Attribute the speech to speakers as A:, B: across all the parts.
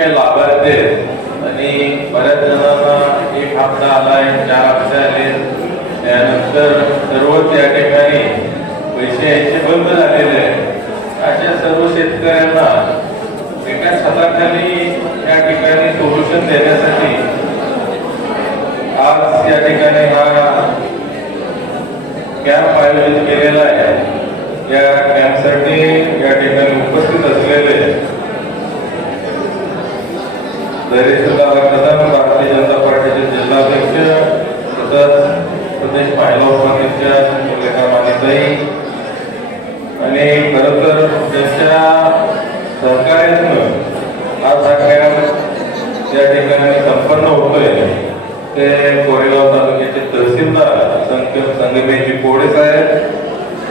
A: काही लाभार्थी आहेत. आणि बऱ्याच जणांना एक हप्ता आलाय चार हप्ते आले. त्यानंतर सर्वच या ठिकाणी पैसे यायचे बंद झालेले आहेत. अशा सर्व शेतकऱ्यांना एका छताखाली या ठिकाणी सोल्युशन देण्यासाठी आज या ठिकाणी हा कॅम्प आयोजित केलेला आहे. या कॅम्पसाठी या ठिकाणी उपस्थित असलेले दरेसुद्धा कदम भारतीय जनता पार्टीचे जिल्हाध्यक्ष तसंच प्रदेश महिला उपाध्यक्ष मुलेखा मानेताई आणि खरं तर त्यांच्या सहकार्यातून हा कॅम्प या ठिकाणी संपन्न होतोय ते कोरेगाव तालुक्याचे तहसीलदार संक संगमेजी पोडे साहेब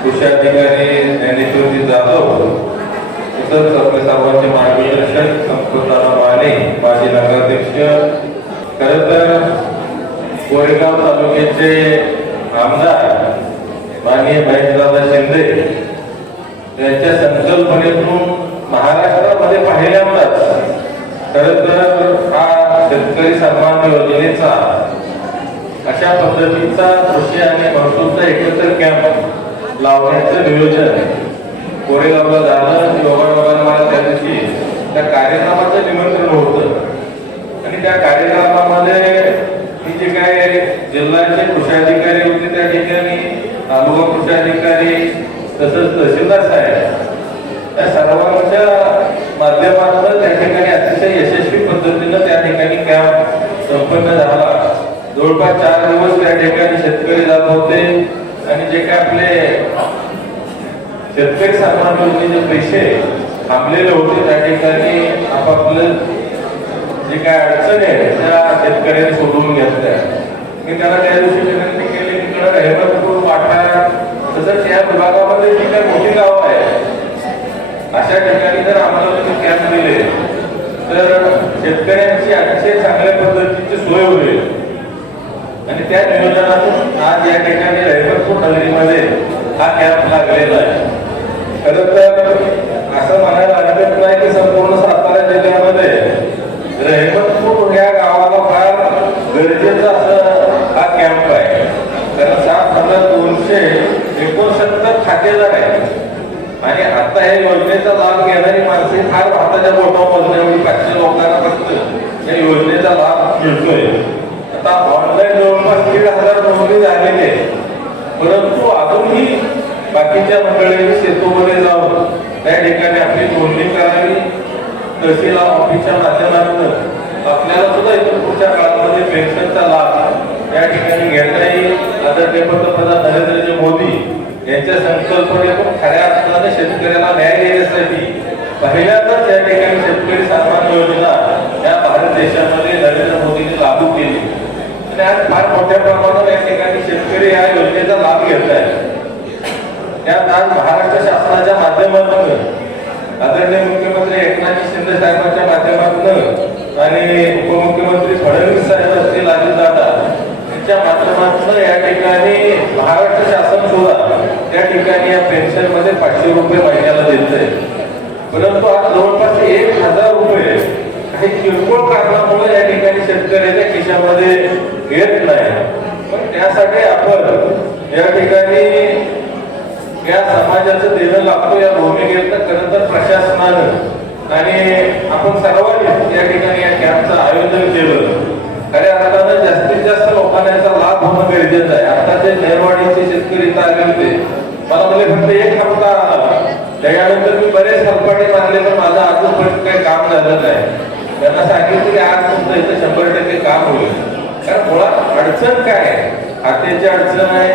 A: कृषी अधिकारी ज्ञानेश्वरजी जाधव तसंच आपले सर्वांचे मार्गदर्शक कोरेगाव आमदार माननीय महेशदादा शिंदे त्यांच्या संकल्पनेतून महाराष्ट्रामध्ये पहिल्यांदाच खरं तर हा शेतकरी सन्मान योजनेचा अशा पद्धतीचा कृषी आणि महसूलचा एकत्र कॅम्प लावण्याचं नियोजन कोरेगावला झालं योगायोगानं मला त्या दिवशी त्या कार्यक्रमाचं निमंत्रण होतं आणि त्या कार्यक्रमामध्ये मी जे काय जिल्ह्याचे कृषी अधिकारी होते त्या ठिकाणी तालुका कृषी अधिकारी तसंच तहसीलदार साहेब या सर्वांच्या माध्यमातून त्या ठिकाणी अतिशय यशस्वी पद्धतीनं त्या ठिकाणी कॅम्प संपन्न झाला. जवळपास चार दिवस त्या ठिकाणी शेतकरी जात होते आणि जे काय आपले शेतकरी सन्मान योजनेचे पैसे थांबलेले होते त्या ठिकाणी आपापलं जे काय अडचण आहे त्या शेतकऱ्यांनी सोडवून घेतल्या. मी त्याला त्या दिवशी विनंती केली की तसंच या विभागामध्ये जी काही मोठी गावं आहे अशा ठिकाणी जर आम्हाला तुम्ही कॅम्प दिले तर शेतकऱ्यांची अतिशय चांगल्या पद्धतीची सोय होईल. आणि त्या नियोजनातून आज या ठिकाणी रहिमतपूर नगरीमध्ये हा कॅम्प लागलेला आहे. खरं तर असं म्हणायला लागलं नाही की संपूर्ण सातारा जिल्ह्यामध्ये रहिमतपूर या गावाला फार गरजेचा असं हा कॅम्प आहे कारण सात हजार दोनशे एकोणसत्तर खातेदार आहेत आणि आता हे योजनेचा लाभ घेणारी फार भारताच्या बोटावर एवढी पाचशे लोकांना फक्त या योजनेचा लाभ मिळतोय आता ऑनलाईन जवळपास दीड हजार नोंदणी झालेली आहे परंतु अजूनही बाकीच्या मंडळींनी सेतूमध्ये जाऊन त्या ठिकाणी आपली नोंदणी करावी तहसील ऑफिसच्या माध्यमातून आपल्याला सुद्धा इथून पुढच्या काळामध्ये पेन्शनचा लाभ या ठिकाणी घेता येईल. आदरणीय पंतप्रधान नरेंद्रजी मोदी यांच्या संकल्पनेतून खऱ्या अर्थाने शेतकऱ्याला न्याय देण्यासाठी पहिल्यांदाच या ठिकाणी शेतकरी सन्मान योजना या भारत देशामध्ये नरेंद्र मोदींनी लागू केली. आणि आज फार मोठ्या प्रमाणावर या ठिकाणी शेतकरी या योजनेचा लाभ घेत आहे त्यात आज महाराष्ट्र शासनाच्या माध्यमातून आदरणीय मुख्यमंत्री एकनाथ शिंदे साहेबांच्या माध्यमातून आणि उपमुख्यमंत्री फडणवीस साहेब असतील दादा यांच्या माध्यमातून या ठिकाणी महाराष्ट्र शासन सुद्धा त्या ठिकाणी या पेन्शनमध्ये पाचशे रुपये महिन्याला देत आहे परंतु आज जवळपास एक हजार रुपये काही किरकोळ कारणामुळे या ठिकाणी शेतकऱ्याच्या खिशामध्ये येत नाही. पण त्यासाठी आपण या ठिकाणी या समाजाचं देणं लागतो या भूमिकेत खरं तर प्रशासनानं. आणि आपण सर्वांनी या ठिकाणी या कॅम्पचं आयोजन केलं. खऱ्या अर्थानं जास्तीत जास्त लोकांना याचा लाभ होणं गरजेचं आहे. आता जे नेरवाडीचे शेतकरी इथं आले होते मला म्हणजे फक्त एक हप्ता आला. त्याच्यानंतर मी बरेच हलपाटे मारले तर माझं अजूनपर्यंत काही काम झालं नाही. त्यांना सांगितलं की आज तुमचं इथं शंभर टक्के काम होईल. कारण मुळात अडचण काय आहे? खात्याची अडचण आहे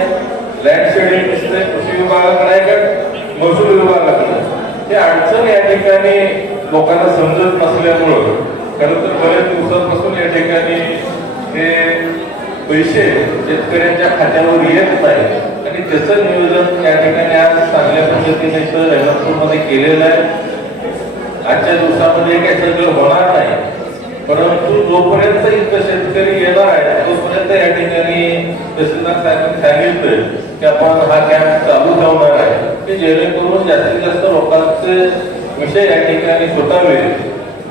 A: लँड शेडिंग दिसतंय कृषी विभागाकडे आहे का? महसूल विभागाकडे. ते अडचण या ठिकाणी लोकांना समजत नसल्यामुळं खरं तर बऱ्याच दिवसांपासून या ठिकाणी हे पैसे शेतकऱ्यांच्या खात्यावर येत नाही आणि त्याचं नियोजन या ठिकाणी आज चांगल्या पद्धतीने इथं रंगपूरमध्ये केलेलं आहे. आजच्या दिवसामध्ये काही सगळं होणार नाही परंतु जोपर्यंत इथं शेतकरी येणार आहे तोपर्यंत या ठिकाणी तहसीलदार साहेबांनी सांगितलं की आपण हा कॅम्प चालू ठेवणार आहे. की जेणेकरून जास्तीत जास्त लोकांचे विषय या ठिकाणी सुटावे.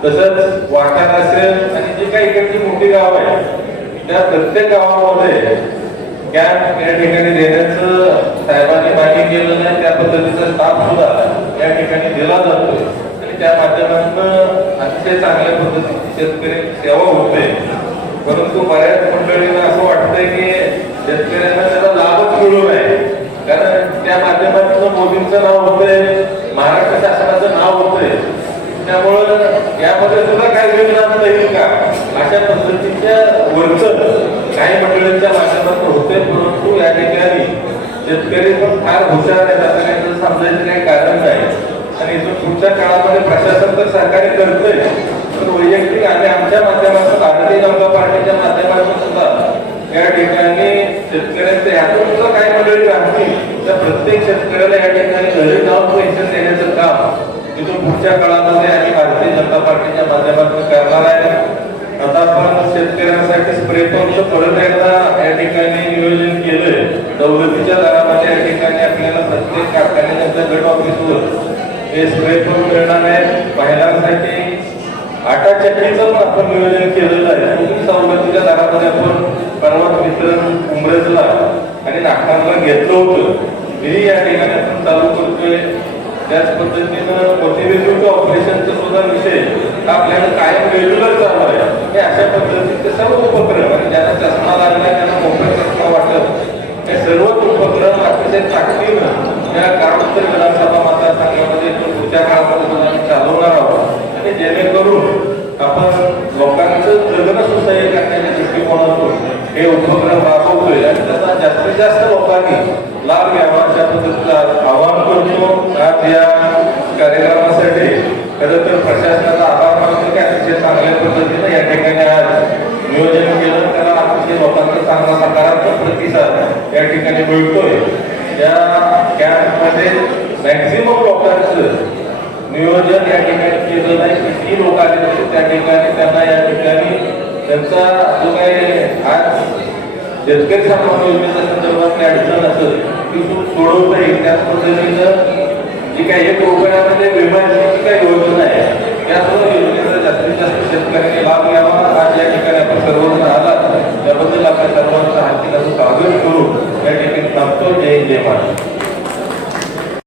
A: तसंच वाटाणा असेल आणि जे काही इकडची मोठी गाव आहे त्या प्रत्येक गावामध्ये कॅम्प या ठिकाणी देण्याचं साहेबांनी मान्य केलं नाही त्या पद्धतीचा स्टाफ सुद्धा या ठिकाणी दिला जातो आणि त्या माध्यमातून अतिशय चांगल्या पद्धतीची शेतकरी सेवा होते. परंतु बऱ्याच मंडळींना असं वाटतंय की शेतकऱ्यांना त्याचा लाभच मिळू नये कारण त्या माध्यमातून मोदींचं नाव होतंय महाराष्ट्र शासनाचं नाव होतंय. त्यामुळं यामध्ये सुद्धा काही योजना येईल का? अशा पद्धतीच्या वर्चन काही मंडळींच्या माध्यमातून होते परंतु या ठिकाणी शेतकरी पण फार हुशार आहेत. असं काही समजायचं काही कारण नाही. पुढच्या काळामध्ये प्रशासन तर सहकार्य करतोय. पण वैयक्तिक आणि आमच्या माध्यमातून भारतीय जनता पार्टीच्या माध्यमातून सुद्धा या ठिकाणी शेतकऱ्यांचे यातून सुद्धा काय मंडळी राहतील. तर प्रत्येक शेतकऱ्याला या ठिकाणी घरी जाऊन पैसे देण्याचं काम तिथून पुढच्या काळामध्ये आम्ही भारतीय जनता पार्टीच्या माध्यमातून करणार आहे. आता आपण शेतकऱ्यांसाठी स्प्रे पंप परत एकदा या ठिकाणी नियोजन केलंय. दौलतीच्या दरामध्ये या ठिकाणी आपल्याला प्रत्येक कारखान्याच्या गट ऑफिसवर हे स्प्रे पंप मिळणार आहे महिलांसाठी आटा चटणीचं पण आपण नियोजन केलेलं आहे. तुम्ही सवलतीच्या दरामध्ये आपण परवा वितरण उमरेजला आणि नागपूरला घेतलं होतं. मी या ठिकाणी आपण चालू करतोय. त्याच पद्धतीनं मोटिवेटिव्ह ऑपरेशनचा सुद्धा विषय हा आपल्याला कायम रेग्युलर चालू आहे. हे अशा पद्धतीचे सर्व उपक्रम आणि ज्यांना चष्मा लागला त्यांना मोठा चष्मा वाटत हे सर्वच उपक्रम अतिशय ताकदीनं या काळोत्तर विधानसभा माता पुढच्या काळामध्ये सुद्धा आम्ही चालवणार आहोत. आणि जेणेकरून आपण लोकांचं जगणं हे करण्याच्या दृष्टिकोनातून हे उपक्रम राबवतोय. आणि त्याचा जास्तीत जास्त लोकांनी लाभ घ्यावा. अशा पद्धतीचा आवाहन करतो. आज या कार्यक्रमासाठी खरं तर प्रशासनाचा आभार मानतो की अतिशय चांगल्या पद्धतीनं या ठिकाणी आज नियोजन केलं. त्याला अतिशय लोकांचा चांगला सकारात्मक प्रतिसाद या ठिकाणी मिळतोय. या कॅम्पमध्ये मॅक्झिमम लोकांचं नियोजन या ठिकाणी केलं नाही. किती लोक आले त्या ठिकाणी त्यांना या ठिकाणी त्यांचा जो काही आज शेतकरी सन्मान योजनेच्या संदर्भातली अडचण असेल ती खूप सोडवता येईल त्याच पद्धतीनं जी काही एक रुपयामध्ये विम्याची जी काही योजना आहे त्या सर्व योजनेचा जास्तीत जास्त शेतकऱ्यांनी लाभ घ्यावा. आज या ठिकाणी आपण सर्वांना आला त्याबद्दल आपल्या सर्वांचा हाती स्वागत करू या ठिकाणी थांबतो. जय जय महाराष्ट्र.